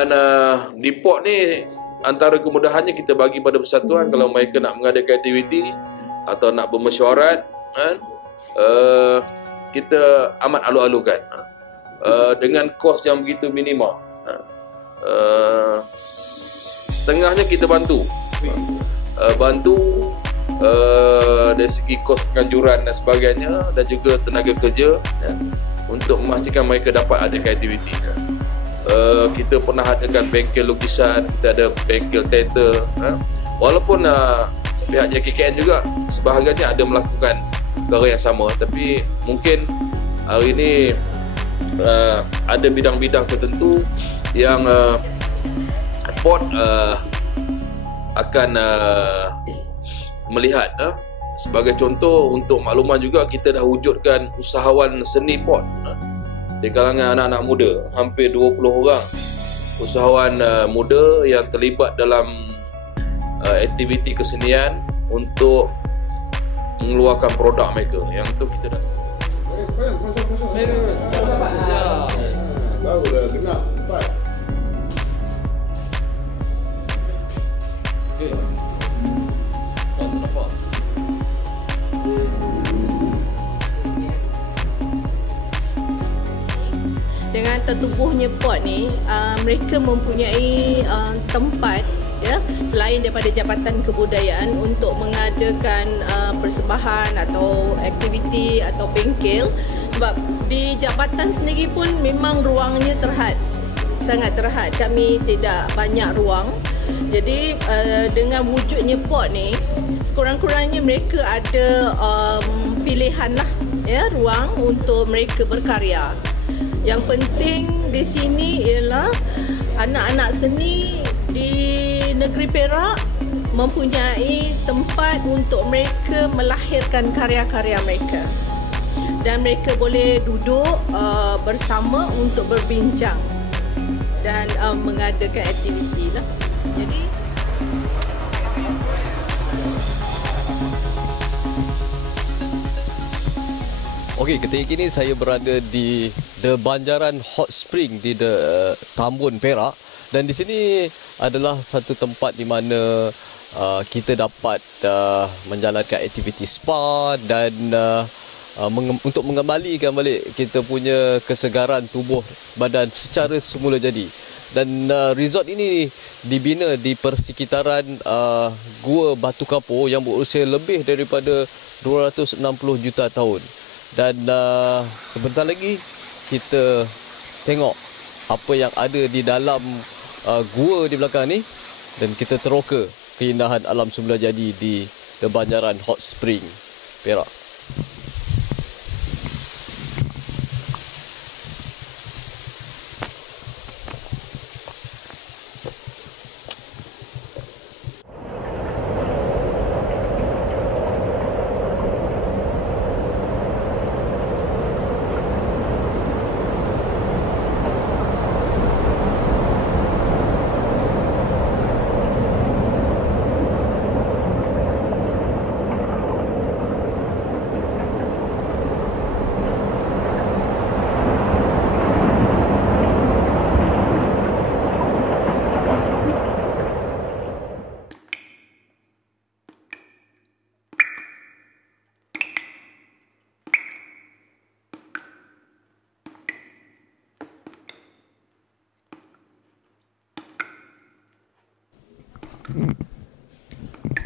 Dan di port ni antara kemudahannya kita bagi pada persatuan kalau mereka nak mengadakan aktiviti atau nak bermesyuarat kan, kita amat alu-alukan dengan kos yang begitu minima. Setengahnya kita bantu dari segi kos penganjuran dan sebagainya, dan juga tenaga kerja ya, untuk memastikan mereka dapat adakan aktiviti. Kita pernah adakan bengkel lukisan, kita ada bengkel teater. Walaupun pihak JKKN juga sebahagiannya ada melakukan perkara yang sama, tapi mungkin hari ini ada bidang-bidang tertentu yang port akan melihat. Sebagai contoh, untuk makluman juga, kita dah wujudkan usahawan seni port di kalangan anak-anak muda, hampir 20 orang usahawan muda yang terlibat dalam aktiviti kesenian untuk mengeluarkan produk mereka. Yang itu kita dah baru dah genap 4. Dengan tertubuhnya port ni, mereka mempunyai tempat ya, selain daripada Jabatan Kebudayaan untuk mengadakan persembahan atau aktiviti atau bengkel. Sebab di jabatan sendiri pun memang ruangnya terhad, sangat terhad. Kami tidak banyak ruang. Jadi dengan wujudnya port ni, sekurang-kurangnya mereka ada pilihan lah ya, ruang untuk mereka berkarya. Yang penting di sini ialah anak-anak seni di negeri Perak mempunyai tempat untuk mereka melahirkan karya-karya mereka, dan mereka boleh duduk bersama untuk berbincang dan mengadakan aktiviti lah. Jadi okey, ketika ini saya berada di The Banjaran Hot Spring di Tambun, Perak, dan di sini adalah satu tempat di mana kita dapat menjalankan aktiviti spa dan untuk mengembalikan balik kita punya kesegaran tubuh badan secara semula jadi. Dan resort ini dibina di persekitaran Gua Batu Kapur yang berusia lebih daripada 260 juta tahun. Dan sebentar lagi kita tengok apa yang ada di dalam gua di belakang ni, dan kita teroka keindahan alam semula jadi di The Banjaran Hot Spring, Perak.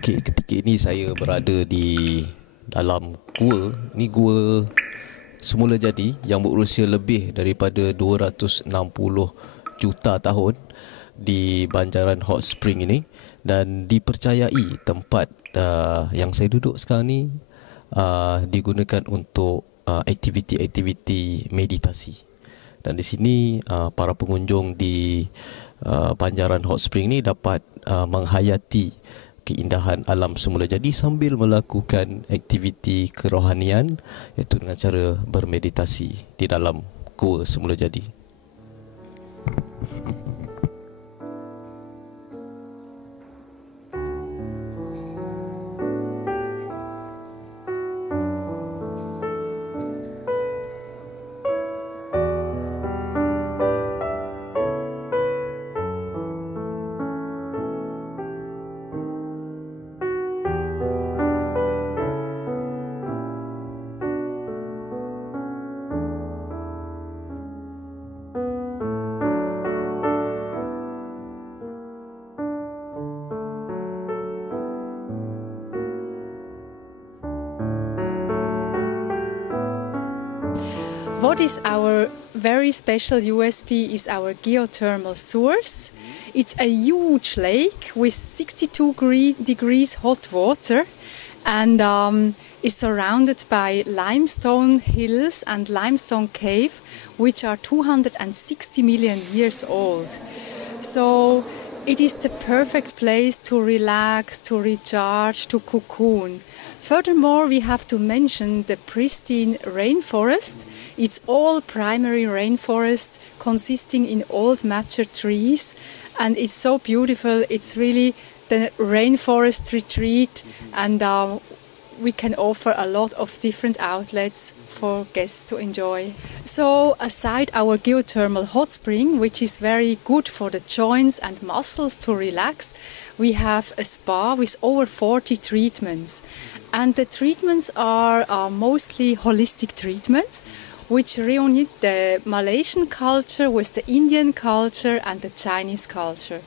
Okey, ketika ini saya berada di dalam gua. Ni gua semula jadi yang berusia lebih daripada 260 juta tahun di Banjaran Hot Spring ini, dan dipercayai tempat yang saya duduk sekarang ni digunakan untuk aktiviti-aktiviti meditasi. Dan di sini para pengunjung di Banjaran Hot Spring ni dapat menghayati keindahan alam semula jadi sambil melakukan aktiviti kerohanian, iaitu dengan cara bermeditasi di dalam gua semula jadi. what is our very special USP is our geothermal source. It's a huge lake with 62 degrees hot water, and is surrounded by limestone hills and limestone cave, which are 260 million years old. So it is the perfect place to relax, to recharge, to cocoon. Furthermore, we have to mention the pristine rainforest. It's all primary rainforest consisting in old mature trees, and it's so beautiful. It's really the rainforest retreat, and we can offer a lot of different outlets for guests to enjoy. So aside our geothermal hot spring, which is very good for the joints and muscles to relax, we have a spa with over 40 treatments. And the treatments are mostly holistic treatments, which reunite the Malaysian culture with the Indian culture and the Chinese culture.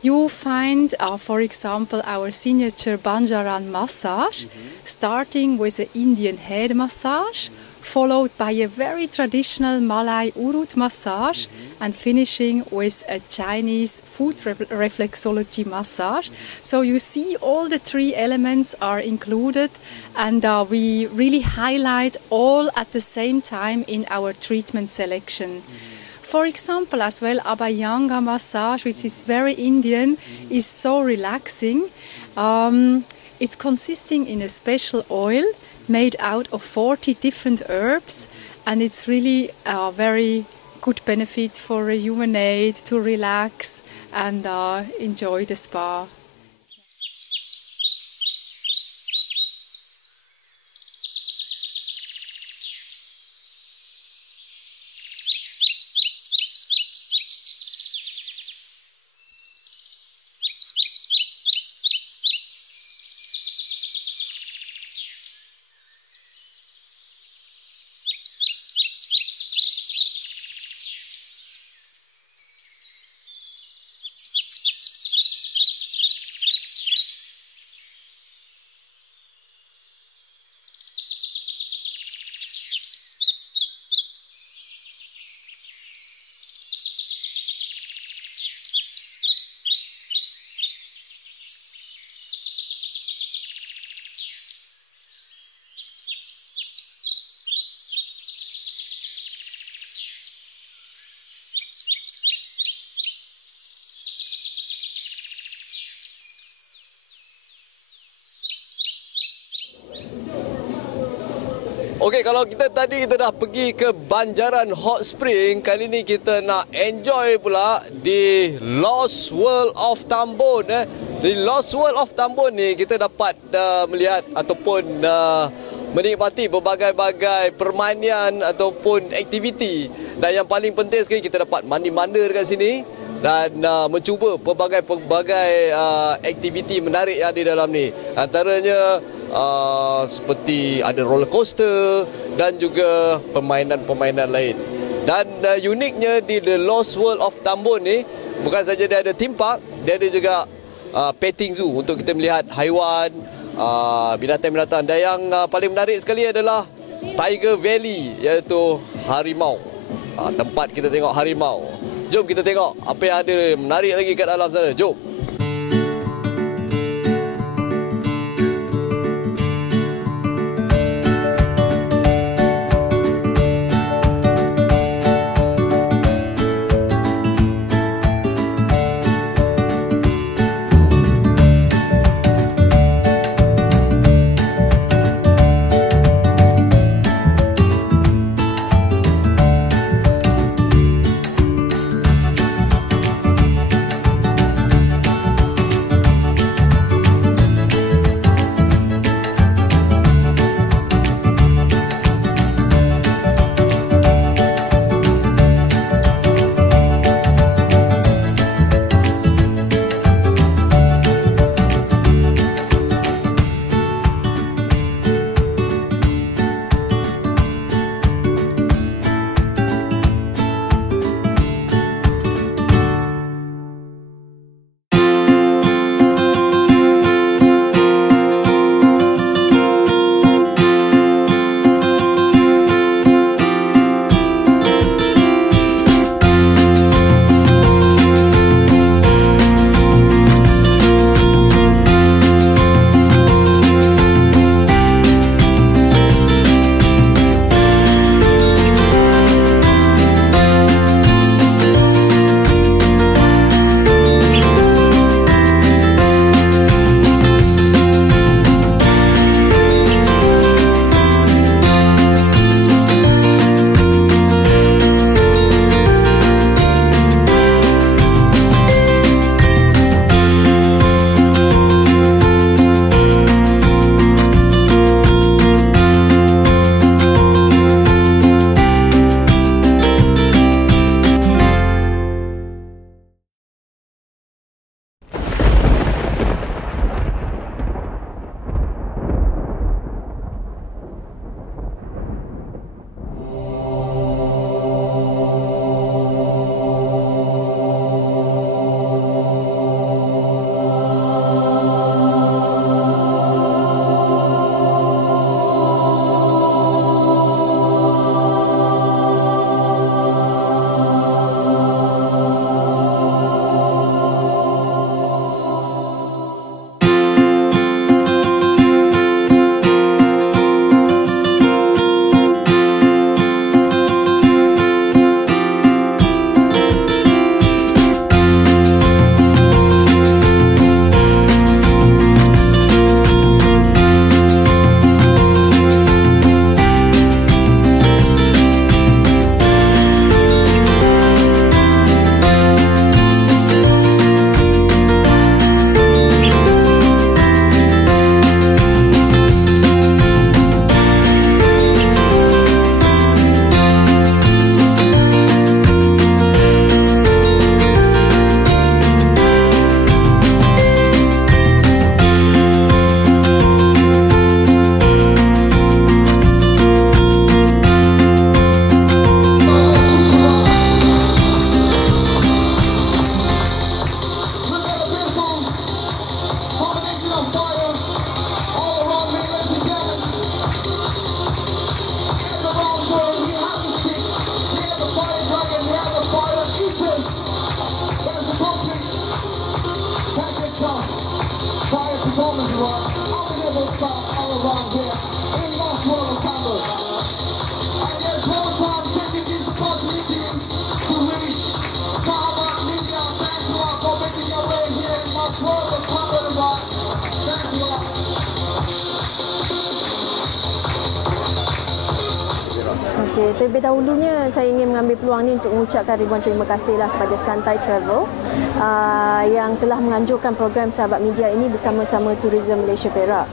You find, for example, our signature Banjaran massage, starting with an Indian head massage, followed by a very traditional Malay urut massage, and finishing with a Chinese foot reflexology massage. So you see all the three elements are included, and we really highlight all at the same time in our treatment selection. For example, as well, Abhyanga massage, which is very Indian, is so relaxing. It's consisting in a special oil made out of 40 different herbs, and it's really a very good benefit for rejuvenate, to relax and enjoy the spa. Okey, kalau kita dah pergi ke Banjaran Hot Spring, kali ni kita nak enjoy pula di Lost World of Tambun. Di Lost World of Tambun ni kita dapat melihat ataupun menikmati berbagai-bagai permainan ataupun aktiviti. Dan yang paling penting sekali, kita dapat mandi-manda dekat sini dan mencuba pelbagai aktiviti menarik yang ada dalam ni. Antaranya seperti ada roller coaster dan juga permainan-permainan lain. Dan uniknya di The Lost World of Tambun ni, bukan saja dia ada theme park, dia ada juga petting zoo untuk kita melihat haiwan, binatang-binatang. Dan yang paling menarik sekali adalah Tiger Valley, iaitu harimau. Tempat kita tengok harimau. Jom kita tengok apa yang ada menarik lagi kat dalam sana. Jom. everyone. Our level start all around here in Lost World of Tambun. And there's one time taking this opportunity to wish Sahabat Media thanks a lot for making your way here in Lost World of Tambun. Thanks a lot. Okey, terlebih dahulunya saya ingin mengambil peluang ini untuk mengucapkan ribuan terima kasihlah kepada Santai Travel yang telah menganjurkan program Sahabat Media ini bersama-sama Tourism Malaysia Perak.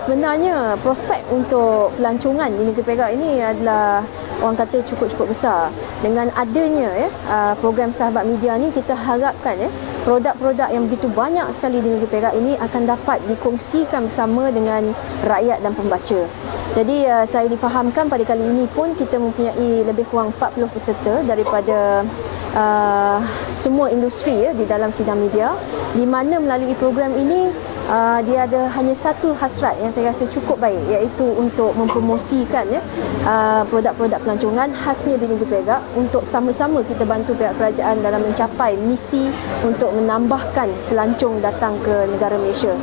Sebenarnya prospek untuk pelancongan di negeri Perak ini adalah orang kata cukup-cukup besar. Dengan adanya program Sahabat Media ni, kita harapkan produk-produk yang begitu banyak sekali di negeri Perak ini akan dapat dikongsikan bersama dengan rakyat dan pembaca. Jadi saya difahamkan pada kali ini pun kita mempunyai lebih kurang 40 peserta daripada semua industri di dalam sidang media, di mana melalui program ini dia ada hanya satu hasrat yang saya rasa cukup baik, iaitu untuk mempromosikan produk-produk pelancongan khasnya di negeri Perak untuk sama-sama kita bantu pihak kerajaan dalam mencapai misi untuk menambahkan pelancong datang ke negara Malaysia.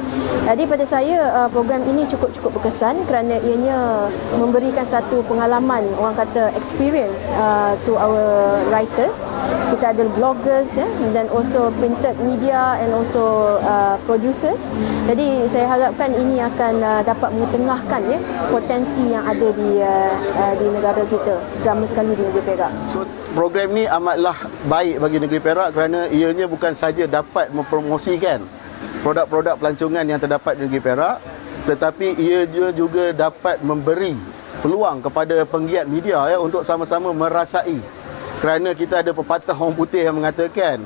Jadi pada saya program ini cukup-cukup berkesan kerana ianya memberikan satu pengalaman, orang kata experience to our writers. Kita ada bloggers dan also printed media and also producers. Jadi saya harapkan ini akan dapat mengetengahkan potensi yang ada di negara kita, terutama sekali di negeri Perak. So program ni amatlah baik bagi negeri Perak kerana ianya bukan saja dapat mempromosikan produk-produk pelancongan yang terdapat di negeri Perak, tetapi ia juga dapat memberi peluang kepada penggiat media untuk sama-sama merasai. Kerana kita ada pepatah orang putih yang mengatakan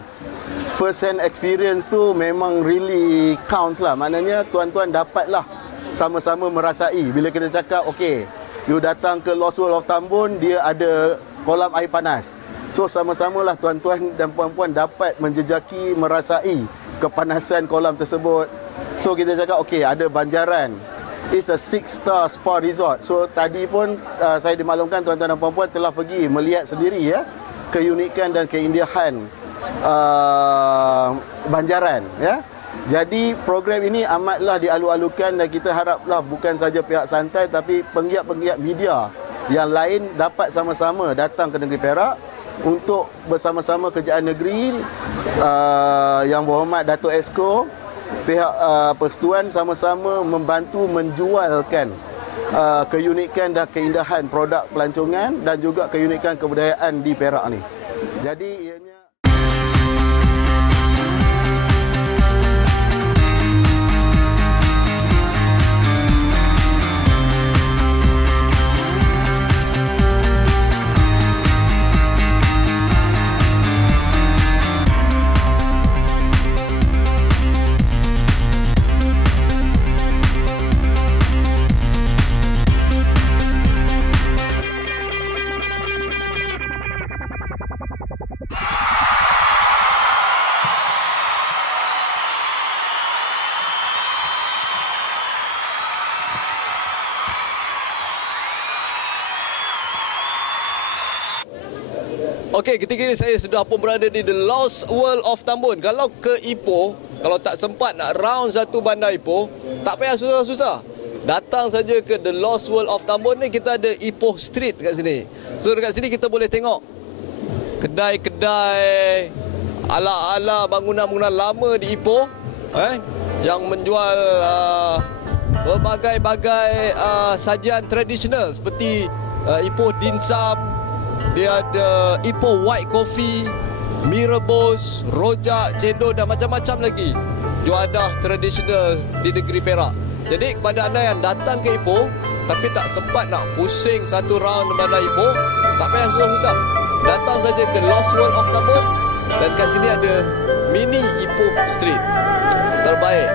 first hand experience tu memang really counts lah. Maknanya tuan-tuan dapatlah sama-sama merasai. Bila kita cakap, okay, you datang ke Lost World of Tambun, dia ada kolam air panas. So sama-samalah tuan-tuan dan puan-puan dapat menjejaki, merasai kepanasan kolam tersebut. So kita cakap, okay, ada Banjaran. It's a 6-star spa resort. So tadi pun saya dimaklumkan tuan-tuan dan puan-puan telah pergi melihat sendiri keunikan dan keindahan Banjaran Jadi program ini amatlah dialu-alukan dan kita haraplah bukan saja pihak Santai tapi penggiat-penggiat media yang lain dapat sama-sama datang ke negeri Perak untuk bersama-sama Kerajaan Negeri, Yang Berhormat Dato' Esko, pihak Persekutuan sama-sama membantu menjualkan keunikan dan keindahan produk pelancongan dan juga keunikan kebudayaan di Perak ni. Jadi ianya Okey, ketika ini saya sudah pun berada di The Lost World of Tambun. Kalau ke Ipoh, kalau tak sempat nak round satu bandar Ipoh, tak payah susah-susah. Datang saja ke The Lost World of Tambun ni, kita ada Ipoh Street kat sini. So dekat sini kita boleh tengok kedai-kedai ala-ala bangunan-bangunan lama di Ipoh yang menjual berbagai-bagai sajian tradisional seperti Ipoh Dinsum. Dia ada Ipoh White Coffee, Mee Rebus, Rojak, Cendol dan macam-macam lagi juadah tradisional di negeri Perak. Jadi kepada anda yang datang ke Ipoh tapi tak sempat nak pusing satu round di bandar Ipoh, tak payah susah-susah. Datang saja ke Lost World of Tambun dan kat sini ada mini Ipoh Street terbaik.